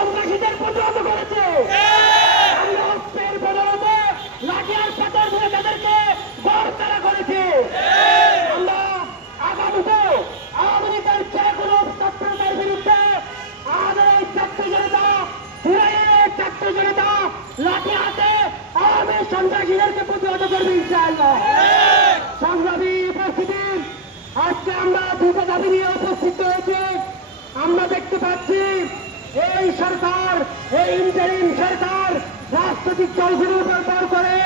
সন্ত্রাসীদের প্রতিহত করেছে। আমরা অস্ত্রের বদলে লাঠি আর পাথর দিয়ে তাদেরকে গড়তারা করেছে। আমরা আগামীতেও আওয়ামী লীগের যে কোনো তৎপরতার বিরুদ্ধে আমাদের এই ছাত্র জনতা ছাত্র জনতা লাঠি হাতে আওয়ামী সন্ত্রাসীদেরকে প্রতিহত করবে ইনশাআল্লাহ। সংগ্রামী উপস্থিতি, আজকে আমরা দুটো দাবি নিয়ে উপস্থিত হয়েছি। আমরা দেখতে পাচ্ছি এই সরকার, এই ইন্টারিম সরকার রাজনৈতিক দলগুলোর উপর ভর করে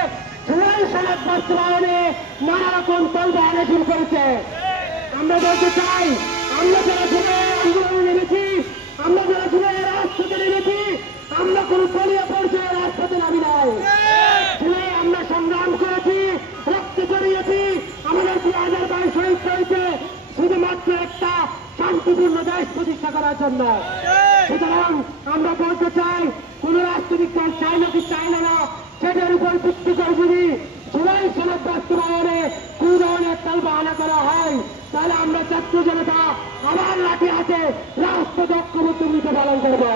জুলাই সনদ বাস্তবায়নে নানা রকম তলবাহানা শুরু করেছে। আমরা বলতে চাই, আমরা যারা জুলাই আন্দোলনে নেমেছি, আমরা যারা জুলাই রাজপথে নেমেছি, আমরা কোন দলীয় পর্যায়ে রাজপথে নামি নাই। জুলাই আমরা সংগ্রাম করেছি, রক্ত জড়িয়েছি, আমাদের 2022 শহীদ হয়েছে শুধুমাত্র একটা শান্তিপূর্ণ দেশ প্রতিষ্ঠা করার জন্য। সুতরাং আমরা বলতে চাই, কোন রাজনৈতিক দল চাই না কি চাই না, সেটার উপর ভিত্তি করে যদি জুলাই সনদ বাস্তবায়নে কোন ধরনের তালবাহানা করা হয়, তাহলে আমরা ছাত্র জনতা আবার লাঠি হাতে রাজপথ ঐক্যবদ্ধ ভূমিকা পালন করবো।